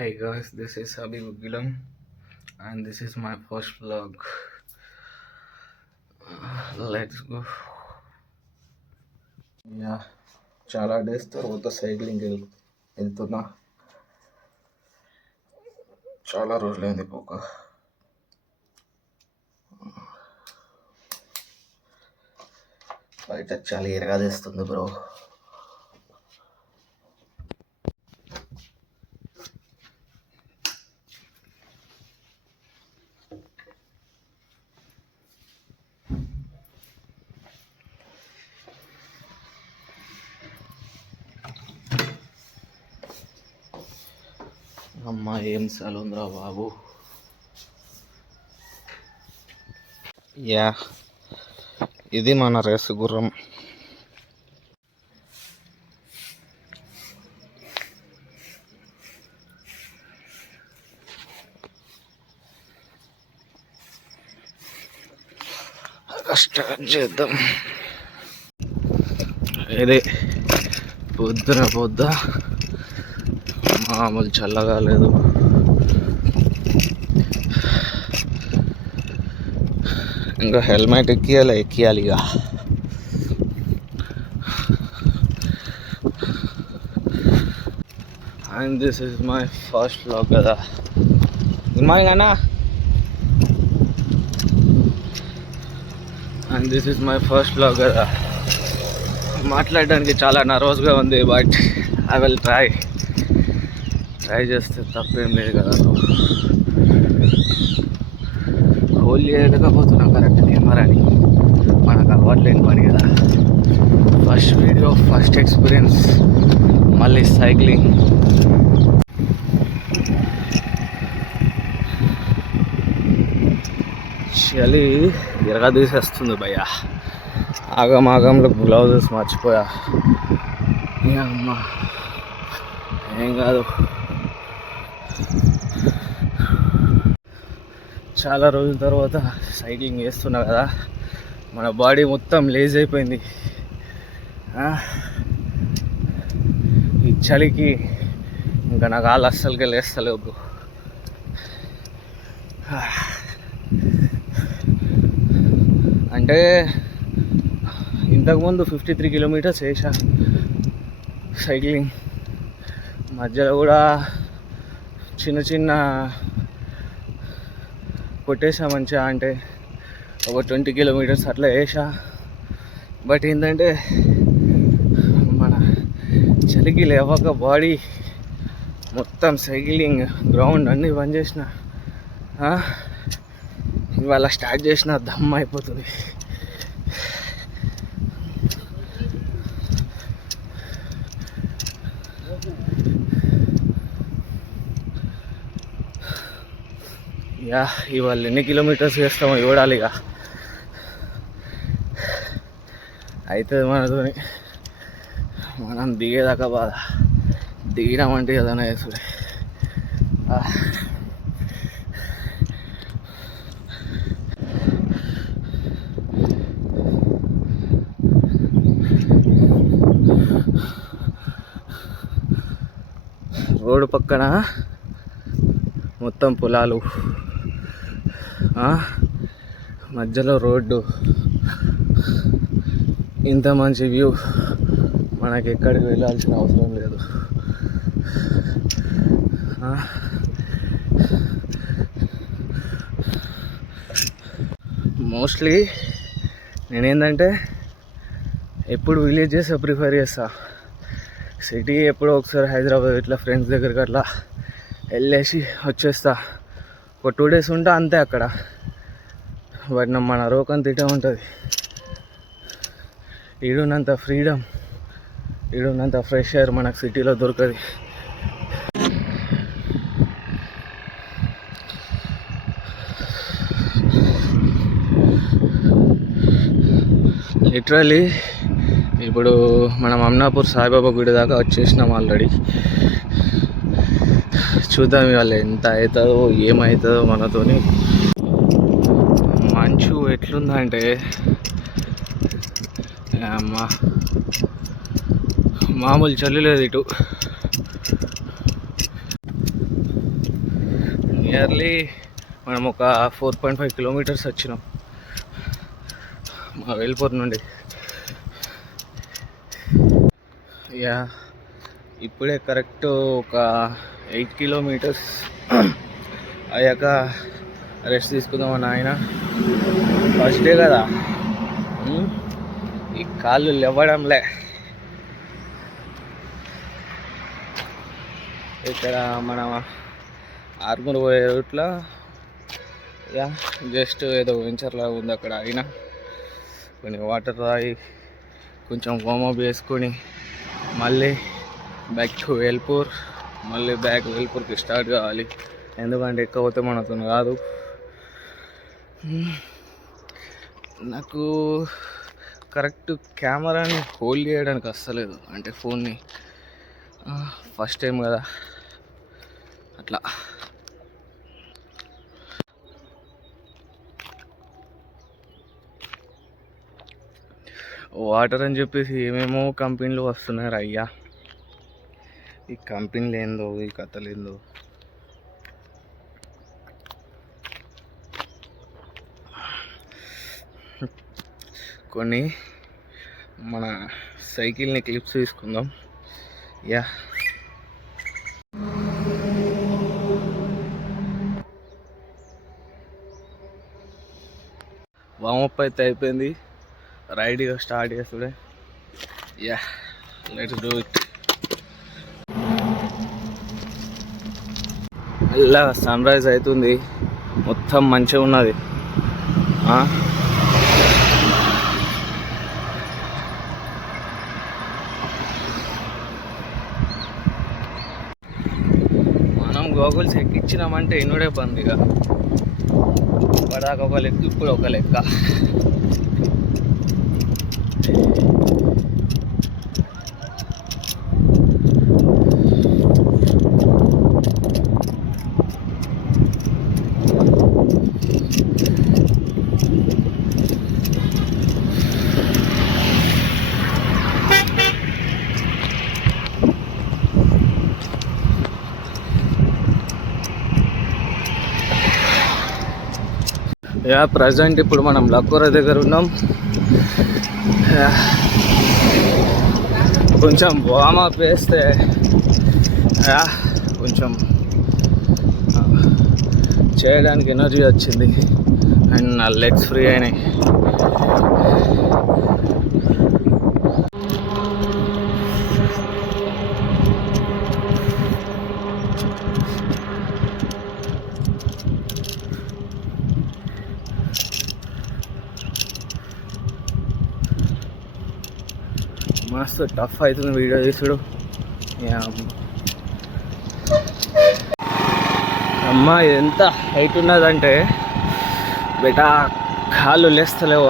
Hey guys, this is Habib Gilam and this is my first vlog. Let's go. Yeah, చాలా days తర్వాత cycling వెళ్తున్నా. చాలా రోజులైంది పోక. బయట చాలా ఎరగాదేస్తుంది బ్రో. అమ్మ ఏం సలుందిరా బాబు. యా, ఇది మన రేసు గుర్రం. స్టార్ట్ చేద్దాం. ఇది పొద్దున మామూలు చల్లగా లేదు. ఇంకా హెల్మెట్ ఎక్కియాలి ఇక. And this is my first vlog కదా. గుడ్ మార్నింగ్ అన్నా. And this is my first vlog కదా. మాట్లాడడానికి చాలా నర్వస్గా ఉంది, బట్ ఐ విల్ ట్రై చేస్తే తప్పేం లేదు కదా. హోల్ చేయలేకపోతున్నాం కరెక్ట్ కెమెరాని, మనకు అలవాటు లేని పని కదా. ఫస్ట్ వీడియో, ఫస్ట్ ఎక్స్పీరియన్స్, మళ్ళీ సైక్లింగ్. చలి ఎరగా తీసేస్తుంది భయ్య. ఆగంలో గ్లౌజెస్ మర్చిపోయా. అమ్మా ఏం కాదు. చాలా రోజుల తర్వాత సైక్లింగ్ చేస్తున్నా కదా, మన బాడీ మొత్తం లేజ్ అయిపోయింది. ఈ చలికి ఇంకా నాకు వాళ్ళు అస్సలకే లేస్తలేవు. అంటే ఇంతకుముందు 53 కిలోమీటర్స్ వేసా సైక్లింగ్. మధ్యలో కూడా చిన్న కొట్టేసా మంచిగా, అంటే ఒక 20 కిలోమీటర్స్ అట్లా వేసా. బట్ ఏంటంటే మన చలికి లేవక బాడీ మొత్తం సైక్లింగ్ గ్రౌండ్ అన్నీ బంద్ చేసిన. ఇవాళ స్టార్ట్ చేసిన దమ్ అయిపోతుంది. యా, ఇవాళ ఎన్ని కిలోమీటర్స్ చేస్తామో చూడాలి ఇక. అవుతుంది మనతోని. మనం దిగేదాకా బాధ, దిగినామంటే ఏదైనా చేసుడే. రోడ్డు పక్కన మొత్తం పొలాలు, మధ్యలో రోడ్డు, ఇంత మంచి వ్యూ. మనకి ఎక్కడికి వెళ్ళాల్సిన అవసరం లేదు. మోస్ట్లీ నేనేంటంటే ఎప్పుడు విలేజెస్ ప్రిఫర్ చేస్తా. సిటీ ఎప్పుడో ఒకసారి హైదరాబాద్ ఇట్లా ఫ్రెండ్స్ దగ్గరికి అట్లా వెళ్ళేసి వచ్చేస్తా. ఒక 2 days ఉంటా అంతే అక్కడ. బట్ మన రోకం తిట్టే ఉంటుంది. ఈడున్నంత ఫ్రీడమ్, ఈడున్నంత ఫ్రెష్ ఎయిర్ మనకు సిటీలో దొరకదు. లిటరలీ ఇప్పుడు మనం అమ్నాపూర్ సాయిబాబా గుడి దాకా వచ్చేసినాం ఆల్రెడీ. చూద్దాం ఇవాళ ఎంత అవుతుందో ఏమవుతుందో మనతోని. మంచు ఎట్లుందంటే అమ్మా, మామూలు చలి లేదు ఇటు. నియర్లీ మనం ఒక 4.5 కిలోమీటర్స్ వచ్చినాం మా వేల్పూర్ నుండి. యా ఇప్పుడే కరెక్ట్ ఒక 8 కిలోమీటర్స్ అయ్యాక రెస్ట్ తీసుకుందామని ఆయన. ఫస్ట్ డే కదా, ఈ కాళ్ళు లేవడంలే. ఇక్కడ మన ఆర్మూర్ పోయే రూట్లో యా జస్ట్ ఏదో వెంచర్ లాగా ఉంది, అక్కడ అయినా కొన్ని వాటర్ తాగి కొంచెం వార్మప్ చేసుకొని మళ్ళీ బ్యాక్ టు వేల్పూర్. మళ్ళీ బ్యాక్ వేల్పూర్కి స్టార్ట్ కావాలి, ఎందుకంటే ఎక్కకపోతే మనతో కాదు. నాకు కరెక్ట్ కెమెరాని హోల్డ్ చేయడానికి అస్సలేదు, అంటే ఫోన్ని ఫస్ట్ టైం కదా అట్లా. వాటర్ అని చెప్పేసి ఏమేమో కంపెనీలు వస్తున్నారు అయ్యా. ఈ కంపెనీలు ఏందో, ఈ కథలు ఏందో. కొన్ని మన సైకిల్ని క్లిప్స్ తీసుకుందాం. యా వామప్ అయితే అయిపోయింది, రైడ్గా స్టార్ట్ చేస్తుండే. Yeah let's do it. ఇలా సన్ రైజ్ అవుతుంది, మొత్తం మంచిగా ఉన్నది. మనం గోగుల్స్ ఎక్కించినామంటే ఎన్నుడే బందిగా, పడాక ఒక లెక్క, ఇప్పుడు ఒక లెక్క. యా ప్రజెంట్ ఇప్పుడు మనం లక్కూర దగ్గర ఉన్నాం. కొంచెం వార్మప్ వేస్తే కొంచెం చేయడానికి ఎనర్జీ వచ్చింది అండ్ నా లెగ్స్ ఫ్రీ అయినాయి. మస్తు టఫ్ అవుతుంది వీడియో తీసుడు. అమ్మ ఎంత హైట్ ఉన్నదంటే బేటా కాళ్ళు లేస్తలేవు.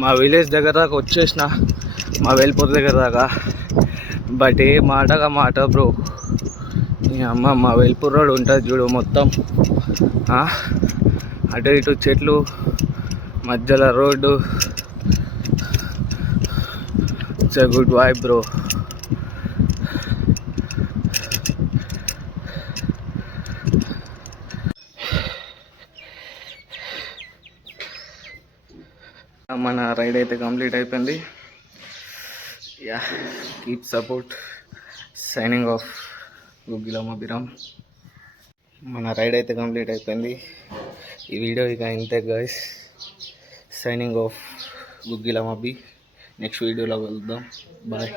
మా విలేజ్ దగ్గర దాకా వచ్చేసిన, మా వేల్పూర్ దగ్గర దాకా. బట్ ఏ మాటగా మాట బ్రో, మీ అమ్మ మా వేల్పూర్ రోడ్ ఉంటుంది చూడు, మొత్తం అటు ఇటు చెట్లు, మధ్యలో road. It's a good vibe bro. మన రైడ్ అయితే కంప్లీట్ అయిపోయింది. Yeah, keep support. Signing off గుగ్గిలం అభిరామ్. మన రైడ్ అయితే కంప్లీట్ అయిపోయింది. ఈ వీడియో ఇక ఇంతే గైస్. సైనింగ్ ఆఫ్ గుగ్గిలం అభి. నెక్స్ట్ వీడియోలో కలుద్దాం. బాయ్.